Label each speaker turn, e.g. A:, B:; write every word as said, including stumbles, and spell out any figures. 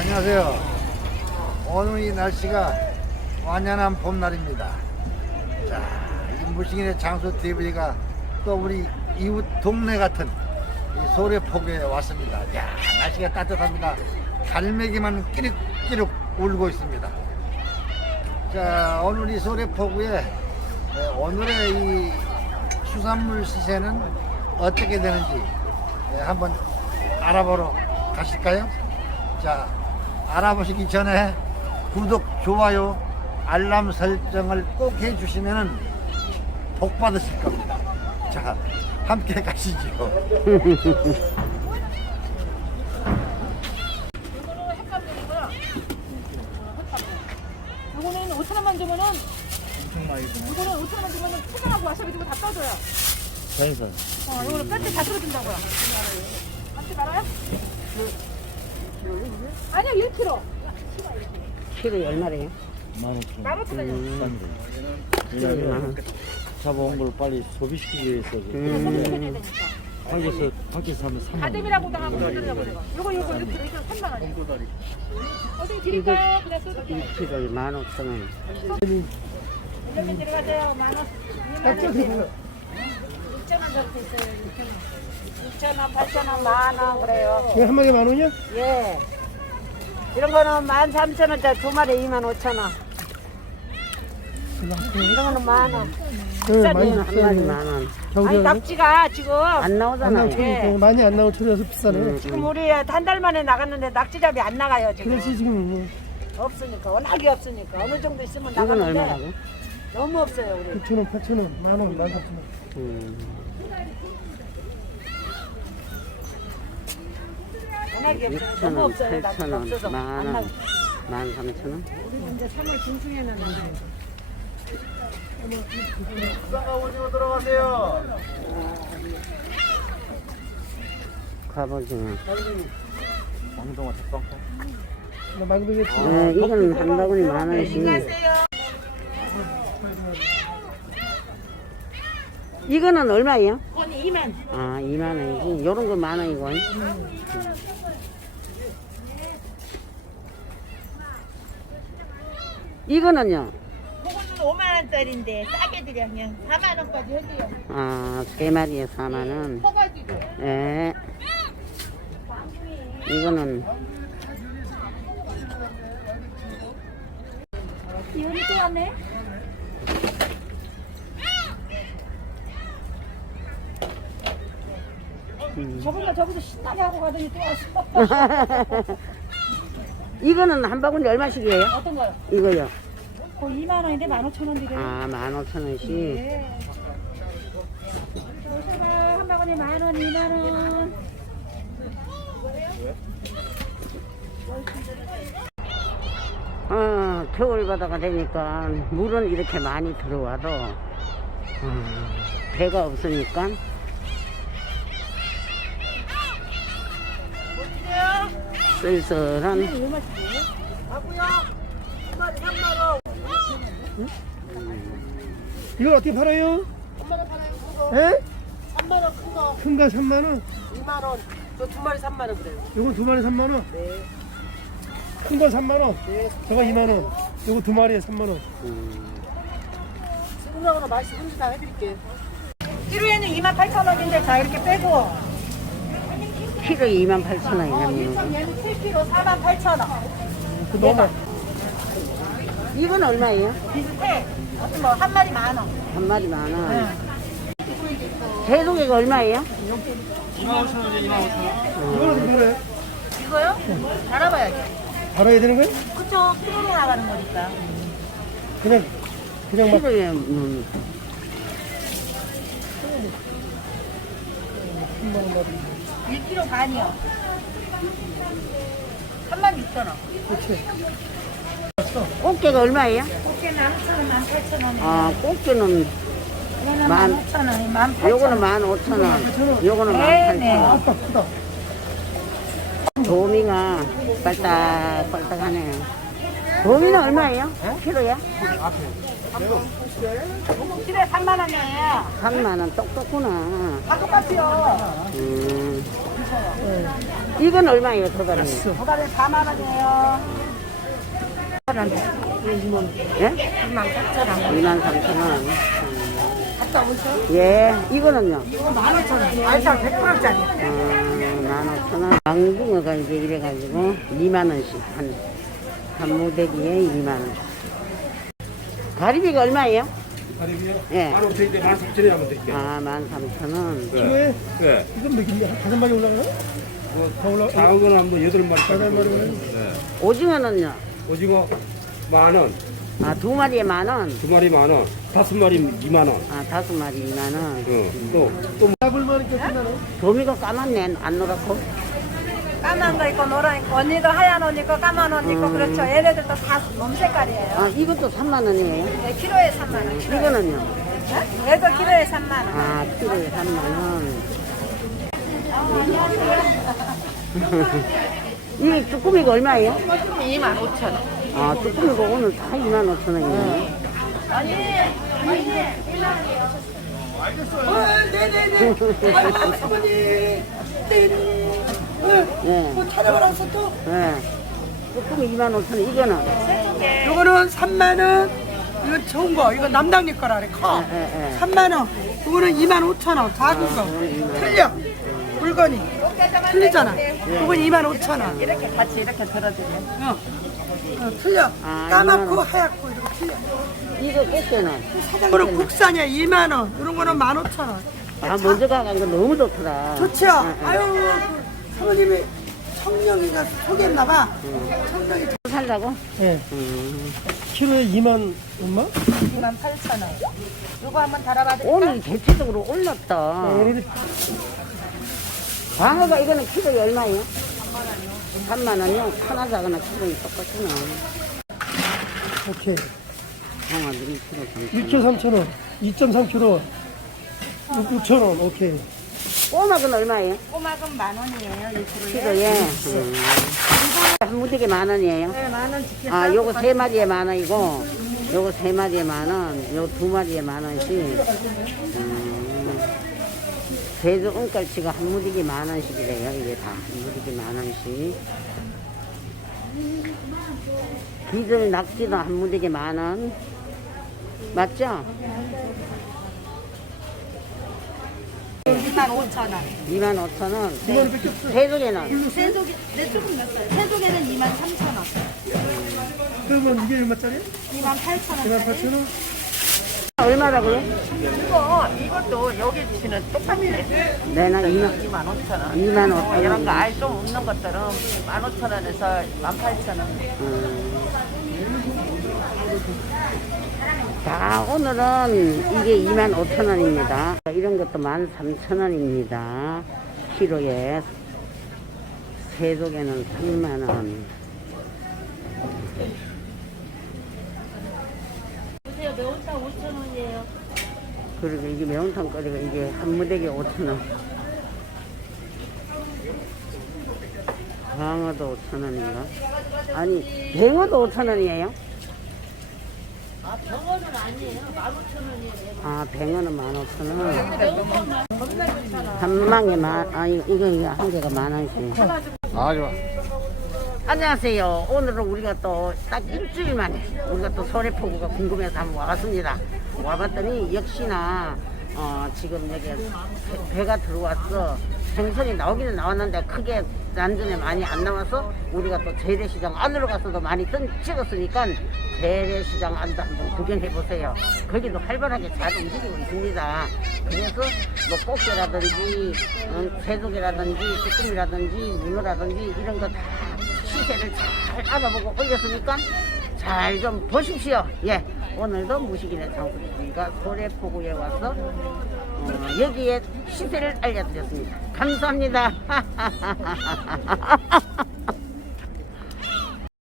A: 안녕하세요. 오늘 이 날씨가 완연한 봄날입니다. 자, 이 무식인의 장소 디비디가 또 우리 이웃 동네 같은 이 소래포구에 왔습니다. 야, 날씨가 따뜻합니다. 갈매기만 끼룩끼룩 울고 있습니다. 자, 오늘 이 소래포구에 오늘의 이 수산물 시세는 어떻게 되는지 한번 알아보러 가실까요? 자, 알아보시기 전에 구독, 좋아요, 알람 설정을 꼭 해주시면 복 받으실 겁니다. 자, 함께 가시죠.
B: 이거는 오천 원만 주면은 이거는 오천 원만 주면은 포장하고 와사비 주고 다 떠줘요.
A: 자연산.
B: 어, 이거는 뼈대 다 떨어진다고요. 맞지 말아요? 아니요, 일 킬로그램.
C: 키로 얼마래요?
A: 만 오천
B: 만 오천 원이요.
A: 싼데.
C: 키로
A: 왜냐면 잡아온 걸 빨리 소비시키기 위해서
C: 음.
A: 밖에서 밖에서 하면 삼만 원.
B: 가dem이라고 당하고 그러더라고요. 이거 이거 일 킬로그램 이거 삼만 원이에요. 어떻게 드릴까요? 그냥 써도 돼요.
C: 일 킬로에 만 오천 원.
B: 이러면 들어가세요. 만 원. 이만 원. 육천 원 적혀 있어요. 육천 원, 팔천 원, 만 원 그래요.
D: 이거 한 마리 만 원이야?
B: 예. 이런 거는 만 삼천 원짜리 두 마리 이만 오천 원. 이런 거는 만 원.
D: 네, 많이
C: 한 마리
D: 비싸네.
C: 만 원.
B: 아니
D: 경주에
B: 낙지가 지금
C: 안
D: 안
C: 나오잖아요.
D: 나올
B: 예.
D: 때 많이 안 나올 처리라서 비싸네.
C: 음.
B: 지금 우리 한 달 만에 나갔는데 낙지잡이 안 나가요 지금.
D: 그렇지 지금 뭐
B: 없으니까 워낙에 없으니까 어느 정도 있으면
C: 이건
B: 나가는데
C: 얼마라고?
B: 너무 없어요 우리.
D: 육천 원, 팔천 원, 만 원, 만 삼천 원.
C: 음.
B: 워낙에 없어요.
C: 육천
B: 너무
C: 원,
B: 없어요.
C: 팔천
B: 낙지가
C: 원,
B: 없어서
C: 만
B: 안
C: 원,
B: 나가.
C: 만 삼천 원.
B: 우리 이제 삼월 중순에는
A: 수상가 오시고 들어가세요.
C: 갑오징어.
A: 왕동어 대빵빵.
D: 나 망둥이
C: 네, 이건 한 바구니 만 원씩. 이거는 얼마예요?
B: 언니 이만.
C: 아, 이만 원이지. 요런 거 만 원이고. 이거는요?
B: 그거는 오만 원짜리인데 싸게 드려 그냥 사만 원까지 해줘요.
C: 아, 세 마리에 사만 원.
B: 커가지고.
C: 예. 이거는
B: 이은이 또 왔네. 저번에 저기서 신나게 하고 가더니 또 왔어.
C: 이거는 한 바구니 얼마씩이에요?
B: 어떤 거요?
C: 이거요.
B: 그 이만 원인데 만 오천 원 드려요.
C: 아, 만 오천 원씩.
B: 네. 오셔봐 한 바구니 만 원, 이만 원.
C: 어, 겨울 바다가 되니까 물은 이렇게 많이 들어와도 음, 배가 없으니까 쓸쓸한
D: 이걸 어떻게 팔아요? 예?
B: 삼만 원 큰 거
D: 큰 거 삼만 원,
B: 이만 원. 저 두 마리 삼만 원 그래요.
D: 요거 두 마리 삼만 원.
B: 네.
D: 큰 거 삼만 원.
B: 네.
D: 저거 이만 원. 요거 두 마리에 삼만 원.
B: 승낙으로 맛있어 손질 다 해드릴게요. 키로에는 이만 팔천 원인데 자 이렇게 빼고
C: 키로 이만 팔천
B: 어,
C: 원이라면
B: 일점 얘는 칠 킬로그램 사만 팔천 원.
D: 그 너무
C: 이건 얼마예요?
B: 비슷해. 어떤 뭐한 마리 만 원.
C: 한 마리 만 원. 대동이가 얼마예요?
A: 이만 오천 원이죠, 이만 오천 원.
D: 이거는 그래.
B: 이거요? 알아봐야지.
D: 알아야 되는 거야?
B: 그쵸? 키로로 나가는 거니까.
D: 그냥 그냥 막
C: 키로에 음,
B: 일 킬로그램 반이요. 삼만 육천 원.
D: 그렇지.
C: 꽃게가 얼마예요?
B: 꽃게는 만 오천 원, 만 팔천 원.
C: 아, 꽃게는
B: 이거는
C: 만-
B: 만 오천 원, 만 팔천 원.
C: 요거는 만 오천 원, 요거는 만
B: 네,
C: 팔천
B: 네.
C: 원.
D: 아빠 크다.
C: 도미가 빨딱빨딱하네요. 도미는 얼마예요? 키로야?
B: 키로에 삼만 원이에요.
C: 삼만 원 똑똑구나.
B: 다 똑같아요.
C: 음,
B: 삼천원.
C: 이건 얼마예요, 도다리?
B: 도다리 사만 원이에요.
C: 예?
B: 이만 삼천 원.
C: 이만 삼천 원.
B: 갔다 오세요.
C: 예, 이거는요?
B: 이거 만 오천 원. 알싸 백 퍼센트짜리.
C: 음, 만 오천 원. 망둥어가 이제 이래가지고 이만 원씩 한, 한 무대기에 이만 원. 가리비가 얼마예요?
E: 가리비요?
C: 예.
E: 만 오천인데 만 삼천에 하면 될게요.
C: 아, 만 삼천 원.
D: 키로에
E: 네.
D: 이건 몇 개인데? 다섯 마리 올라가나? 더 올라.
E: 작은 건 한번 여덟 마리.
D: 여덟 마리면?
E: 네.
C: 오징어는요?
E: 오징어 만 원,
C: 아, 두 마리에 만 원.
E: 두 마리 만 원, 다섯 마리 이만 원.
C: 아, 다섯 마리 이만 원.
E: 어, 또, 또
D: 잡을 만한 게 끝나네.
C: 도미가 까맣네, 안 노랗고.
B: 까만 거 있고 노란 있고 언니도 하얀 옷 있고 까만 옷 있고 그렇죠. 얘네들도 다 몸색깔이에요.
C: 아, 이것도 삼만 원이에요?
B: 네, 키로에 삼만 원.
C: 이거는요?
B: 네? 얘도 키로에 삼만 원.
C: 아, 키로에 삼만 원. 이 쭈꾸미가 얼마예요?
B: 이만 오천 원.
C: 아, 쭈꾸미가 오늘 다 이만 오천 원이네.
F: 네네네. 아이고 사모님. 네네.
C: 네.
F: 뭐 촬영을 하서 또.
C: 네. 쭈꾸미 이만 오천 원. 이거는?
F: 요거는 삼만 원. 이거 좋은 거. 이거 남당님 거라 그래. 커.
C: 예, 예, 예.
F: 삼만 원. 요거는 이만 오천 원. 작은 거. 틀려. 물건이. 틀리잖아. 요건 이만 오천 원.
B: 이렇게 같이 이렇게 들어주세요.
F: 어. 어, 틀려.
C: 아,
F: 까맣고
C: 이만 원.
F: 하얗고 이렇게 틀려.
C: 이거 깨끗는?
F: 이거는 국산이야. 이만 원. 이런 거는 만 오천 원.
C: 아, 먼저 가간 거 너무 좋더라.
F: 좋죠?
C: 예, 예.
F: 아유, 그 사모님이 청룡이가 소개했나봐. 청룡이
C: 살라고?
D: 예.
C: 음.
D: 키로에 이만 얼마?
B: 이만 팔천 원. 요거 한번 달아봐 드릴까?
C: 오늘 대체적으로 올랐다.
D: 오늘
C: 광어가 이거는 키로에 얼마예요? 삼만 원이요? 하나 작거나 키로에 똑같구나.
D: 오케이.
C: 광어도 일 킬로그램 삼천 원.
D: 일 킬로그램 삼천 원. 이 점 삼 킬로그램 육천 원. 오케이.
C: 꼬막은 얼마예요?
B: 꼬막은 만 원이에요. 일 키로에.
C: 키로에? 음. 한 무대게 만 원이에요?
B: 네, 만 원 지키고.
C: 아, 요거 세 마리에 만 원이고, 요거 세 마리에 만 원, 요 두 마리에 만 원씩. 음. 제주 은깔치가 한 무디기 만 원씩이래요. 이게 다 한 무디기 만 원씩. 기절 낙지도 한 무디기 만 원. 맞죠?
B: 이만 오천 원.
C: 이만 오천 원. 제주에는?
B: 새속에, 네, 조금 넣었어요. 새속에는 이만 삼천 원.
D: 그러면 이게 얼마짜리?
B: 이만 팔천 원.
D: 이만 팔천 원?
C: 얼마라고요?
G: 이거 이것도 여기 주시는 똑같이
C: 내나 이만,
G: 이만 오천 원.
C: 이만 오천 원.
G: 이런 거 아예 좀 없는 것들은 만 오천 원에서 만 팔천 원.
C: 음. 자, 오늘은 이게 이만 오천 원입니다. 이런 것도 만 삼천 원입니다. 키로에. 새속에는 삼만 원.
B: 보세요. 매운탕 오천 원이에요.
C: 그리고 이게 매운탕 거리가 이게 한 무대기 오천 원. 광어도 오천 원인가? 아니, 뱅어도 오천 원이에요?
B: 아, 병원은 아니에요. 만 오천 원이에요.
C: 아, 뱅어는 만 오천 원. 한 망에 만, 아, 이거, 이거, 이거 한 개가 만 원씩.
A: 아, 좋아.
C: 안녕하세요. 오늘은 우리가 또 딱 일주일 만에 우리가 또 소래포구가 궁금해서 한번 와봤습니다. 와봤더니 역시나 어, 지금 여기 배, 배가 들어왔어. 생선이 나오기는 나왔는데 크게 난전에 많이 안 나와서 우리가 또 재래시장 안으로 가서도 많이 뜬, 찍었으니까 재래시장 안도 한번 구경해 보세요. 거기도 활발하게 잘 움직이고 있습니다. 그래서 뭐 꽃게라든지 음, 새조개라든지 쭈꾸미라든지 문어라든지 이런 거 다 시세를 잘 알아보고 올렸으니까 잘 좀 보십시오. 예, 오늘도 무식인의 장수리가 소래포구에 와서 어, 여기에 시세를 알려드렸습니다. 감사합니다.